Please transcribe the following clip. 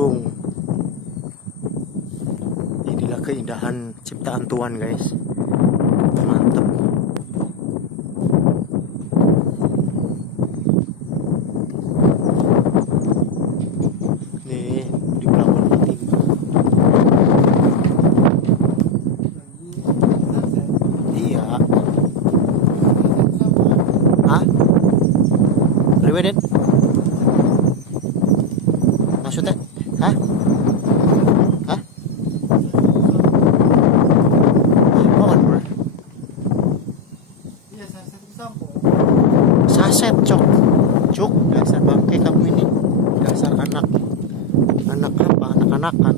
burung. Inilah keindahan ciptaan Tuhan, guys. Mantap. Nih di Pelabuhan Patimban. Iya. Hah? Riweden? Maksudnya? Hah? Hah? Mohon bro. Iya, saset sampo. Saset cok. Cuk, dasar bangke kamu ini. Dasar anak apa? Anak-anakan.